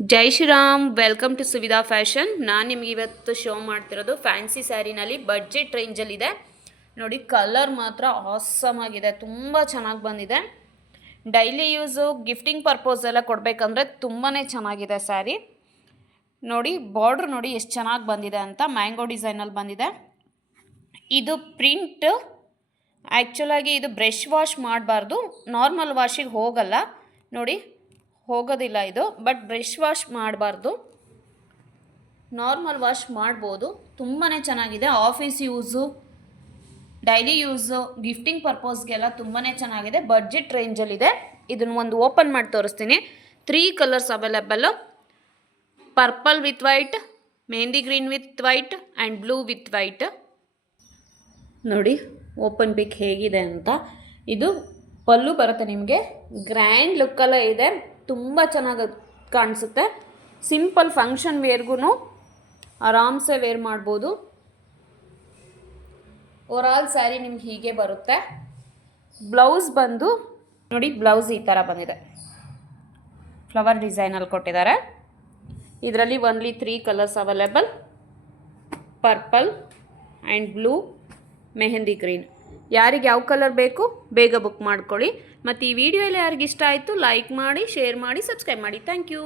Jai Shriram, welcome to Suvidha fashion. ನಾನು ನಿಮಗೆ ಇವತ್ತು ಶೋ ಮಾಡ್ತಿರೋದು ಫ್ಯಾನ್ಸಿ ಸ್ಯಾರಿನಲ್ಲಿ ಬಡ್ಜೆಟ್ ರೇಂಜಲ್ಲಿದೆ ನೋಡಿ. ಕಲರ್ ಮಾತ್ರ ಆಸಮ್ ಆಗಿದೆ, ತುಂಬ ಚೆನ್ನಾಗಿ ಬಂದಿದೆ. ಡೈಲಿ ಯೂಸು ಗಿಫ್ಟಿಂಗ್ ಪರ್ಪೋಸ್ ಎಲ್ಲ ಕೊಡಬೇಕಂದ್ರೆ ತುಂಬಾ ಚೆನ್ನಾಗಿದೆ ಸ್ಯಾರಿ ನೋಡಿ. ಬಾರ್ಡ್ರ್ ನೋಡಿ ಎಷ್ಟು ಚೆನ್ನಾಗಿ ಬಂದಿದೆ ಅಂತ, ಮ್ಯಾಂಗೋ ಡಿಸೈನಲ್ಲಿ ಬಂದಿದೆ. ಇದು ಪ್ರಿಂಟ್ ಆ್ಯಕ್ಚುಲಾಗಿ ಇದು ಬ್ರಷ್ ವಾಶ್ ಮಾಡಬಾರ್ದು, ನಾರ್ಮಲ್ ವಾಷಿಗೆ ಹೋಗಲ್ಲ ನೋಡಿ, ಹೋಗೋದಿಲ್ಲ ಇದು. ಬಟ್ ಬ್ರಷ್ ವಾಶ್ ಮಾಡಬಾರ್ದು, ನಾರ್ಮಲ್ ವಾಶ್ ಮಾಡ್ಬೋದು. ತುಂಬಾ ಚೆನ್ನಾಗಿದೆ. Office use, daily use, gifting ಪರ್ಪೋಸ್ಗೆಲ್ಲ ತುಂಬಾ ಚೆನ್ನಾಗಿದೆ. ಬಡ್ಜೆಟ್ ರೇಂಜಲ್ಲಿದೆ. ಇದನ್ನು ಒಂದು ಓಪನ್ ಮಾಡಿ ತೋರಿಸ್ತೀನಿ. 3 colours available: purple with white, mehndi green with white and blue with white. ನೋಡಿ ಓಪನ್ ಪಿಕ್ ಹೇಗಿದೆ ಅಂತ. ಇದು ಪಲ್ಲು ಬರುತ್ತೆ ನಿಮಗೆ, ಗ್ರ್ಯಾಂಡ್ ಲುಕ್ಕಲ್ಲ ಇದೆ, ತುಂಬ ಚೆನ್ನಾಗಿ ಕಾಣಿಸುತ್ತೆ. ಸಿಂಪಲ್ ಫಂಕ್ಷನ್ ವೇರ್ಗೂ ಆರಾಮ್ಸೆ ವೇರ್ ಮಾಡ್ಬೋದು. ಓವರಾಲ್ ಸ್ಯಾರಿ ನಿಮ್ಗೆ ಹೀಗೆ ಬರುತ್ತೆ. ಬ್ಲೌಸ್ ಬಂದು ನೋಡಿ, ಬ್ಲೌಸ್ ಈ ಥರ ಬಂದಿದೆ, ಫ್ಲವರ್ ಡಿಸೈನಲ್ಲಿ ಕೊಟ್ಟಿದ್ದಾರೆ. ಇದರಲ್ಲಿ only 3 colours available: purple and blue, mehndi green. ಯಾರಿಗೆ ಯಾವ ಕಲರ್ ಬೇಕು ಬೇಗ ಬುಕ್ ಮಾಡ್ಕೊಳ್ಳಿ. ಮತ್ತು ಈ ವಿಡಿಯೋ ಎಲ್ಲ ಯಾರಿಗೆ ಇಷ್ಟ ಆಯಿತು ಲೈಕ್ ಮಾಡಿ, ಶೇರ್ ಮಾಡಿ, ಸಬ್ಸ್ಕ್ರೈಬ್ ಮಾಡಿ. Thank you.